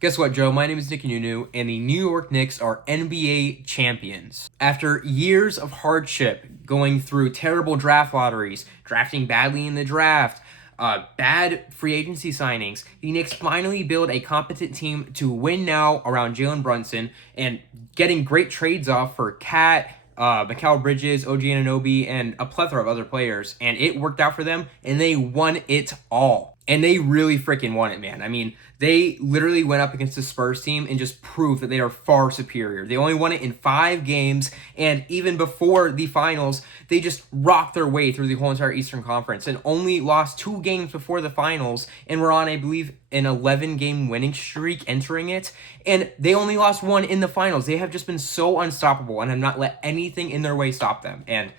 Guess what, Joe? My name is Nick Nunu, and the New York Knicks are NBA champions. After years of hardship, going through terrible draft lotteries, drafting badly in the draft, bad free agency signings, the Knicks finally build a competent team to win now around Jalen Brunson and getting great trades off for Cat, Mikal Bridges, OG Anunoby, and a plethora of other players. And it worked out for them, and they won it all. And they really freaking won it, man. I mean, they literally went up against the Spurs team and just proved that they are far superior. They only won it in 5 games, and even before the finals, they just rocked their way through the whole entire Eastern Conference and only lost 2 games before the finals, and were on, I believe, an 11-game winning streak entering it, and they only lost 1 in the finals. They have just been so unstoppable and have not let anything in their way stop them. And,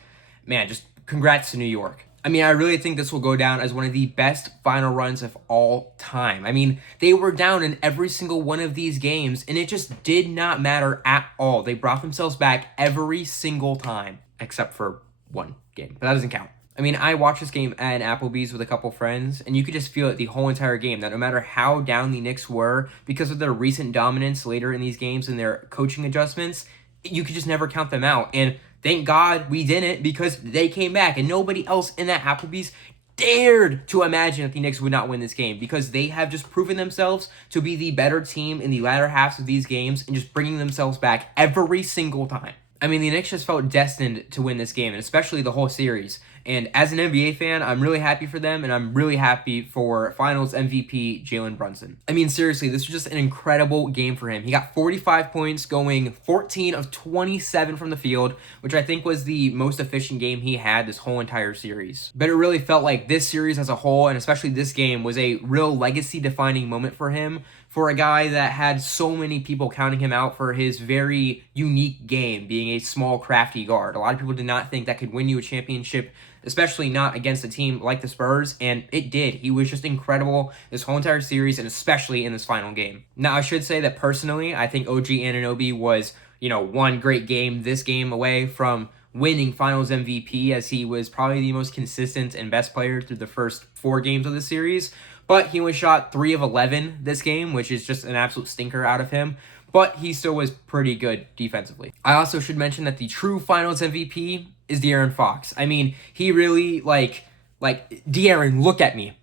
man, just congrats to New York. I mean, I really think this will go down as one of the best final runs of all time. I mean, they were down in every single one of these games, and it just did not matter at all. They brought themselves back every single time, except for 1 game, but that doesn't count. I mean, I watched this game at an Applebee's with a couple friends, and you could just feel it the whole entire game, that no matter how down the Knicks were, because of their recent dominance later in these games and their coaching adjustments, you could just never count them out. And thank God we didn't, because they came back, and nobody else in that Applebee's dared to imagine that the Knicks would not win this game, because they have just proven themselves to be the better team in the latter halves of these games and just bringing themselves back every single time. I mean, the Knicks just felt destined to win this game, and especially the whole series. And as an NBA fan, I'm really happy for them, and I'm really happy for Finals MVP Jalen Brunson. I mean, seriously, this was just an incredible game for him. He got 45 points, going 14 of 27 from the field, which I think was the most efficient game he had this whole entire series. But it really felt like this series as a whole, and especially this game, was a real legacy-defining moment for him, for a guy that had so many people counting him out for his very unique game, being a small, crafty guard. A lot of people did not think that could win you a championship, especially not against a team like the Spurs, and it did. He was just incredible this whole entire series, and especially in this final game. Now, I should say that personally, I think OG Anunoby was, one great game, this game away from winning Finals MVP, as he was probably the most consistent and best player through the first 4 games of the series. But he only shot 3 of 11 this game, which is just an absolute stinker out of him. But he still was pretty good defensively. I also should mention that the true Finals MVP is De'Aaron Fox. I mean, he really, De'Aaron, look at me.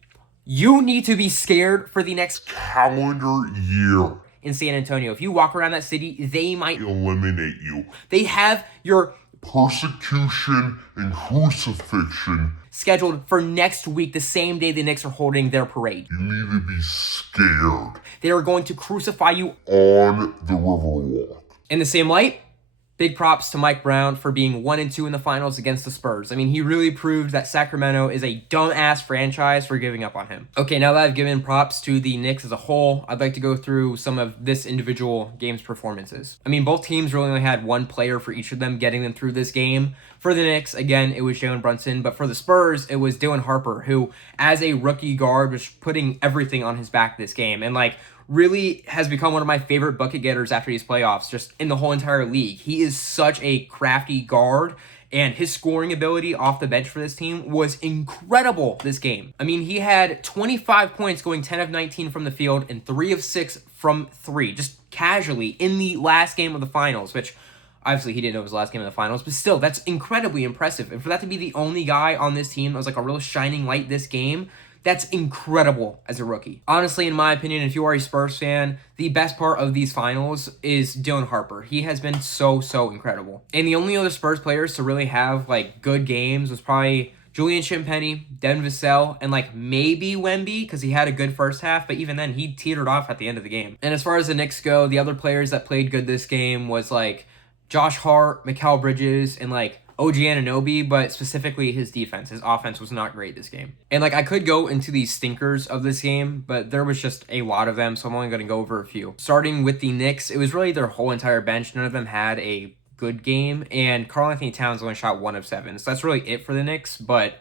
You need to be scared for the next calendar year in San Antonio. If you walk around that city, they might eliminate you. They have your persecution and crucifixion scheduled for next week, the same day the Knicks are holding their parade. You need to be scared. They are going to crucify you on the Riverwalk. In the same light, big props to Mike Brown for being 1-2 in the finals against the Spurs. I mean, he really proved that Sacramento is a dumbass franchise for giving up on him. Okay, now that I've given props to the Knicks as a whole, I'd like to go through some of this individual game's performances. I mean, both teams really only had 1 player for each of them getting them through this game. For the Knicks, again, it was Jalen Brunson, but for the Spurs, it was Dylan Harper, who, as a rookie guard, was putting everything on his back this game, and really has become one of my favorite bucket getters after these playoffs, just in the whole entire league. He is such a crafty guard, and his scoring ability off the bench for this team was incredible this game. I mean, he had 25 points, going 10 of 19 from the field and 3 of 6 from 3, just casually in the last game of the finals, which obviously he didn't know it was the last game of the finals, but still, that's incredibly impressive. And for that to be the only guy on this team that was a real shining light this game, that's incredible as a rookie. Honestly, in my opinion, if you are a Spurs fan, the best part of these finals is Dylan Harper. He has been so incredible. And the only other Spurs players to really have good games was probably Julian Champagnie, Devin Vassell, and maybe Wemby, because he had a good first half, but even then he teetered off at the end of the game. And as far as the Knicks go, the other players that played good this game was Josh Hart, Mikal Bridges, and OG Anunoby, but specifically his defense. His offense was not great this game. And I could go into the stinkers of this game, but there was just a lot of them, so I'm only going to go over a few. Starting with the Knicks, it was really their whole entire bench. None of them had a good game, and Karl-Anthony Towns only shot 1 of 7. So that's really it for the Knicks, but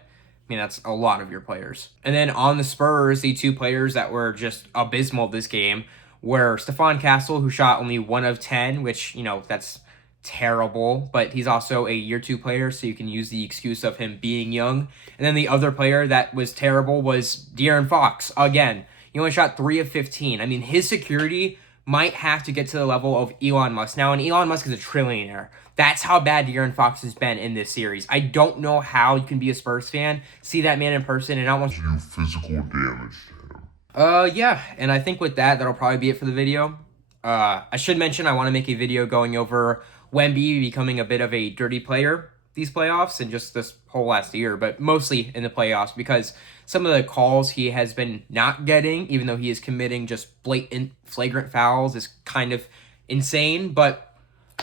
that's a lot of your players. And then on the Spurs, the 2 players that were just abysmal this game were Stephon Castle, who shot only 1 of 10, which, that's terrible, but he's also a year 2 player, so you can use the excuse of him being young. And then the other player that was terrible was De'Aaron Fox. Again, he only shot 3 of 15. I mean, his security might have to get to the level of Elon Musk. Now, and Elon Musk is a trillionaire. That's how bad De'Aaron Fox has been in this series. I don't know how you can be a Spurs fan, see that man in person, and not want to do physical damage to him. Yeah, and I think with that, that'll probably be it for the video. I should mention I want to make a video going over Wemby becoming a bit of a dirty player these playoffs and just this whole last year, but mostly in the playoffs because some of the calls he has been not getting, even though he is committing just blatant, flagrant fouls, is kind of insane. But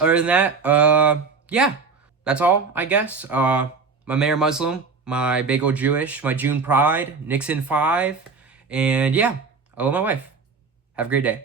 other than that, yeah, that's all, I guess. My Mayor Muslim, my Bagel Jewish, my June Pride, Nixon 5, and yeah, I love my wife. Have a great day.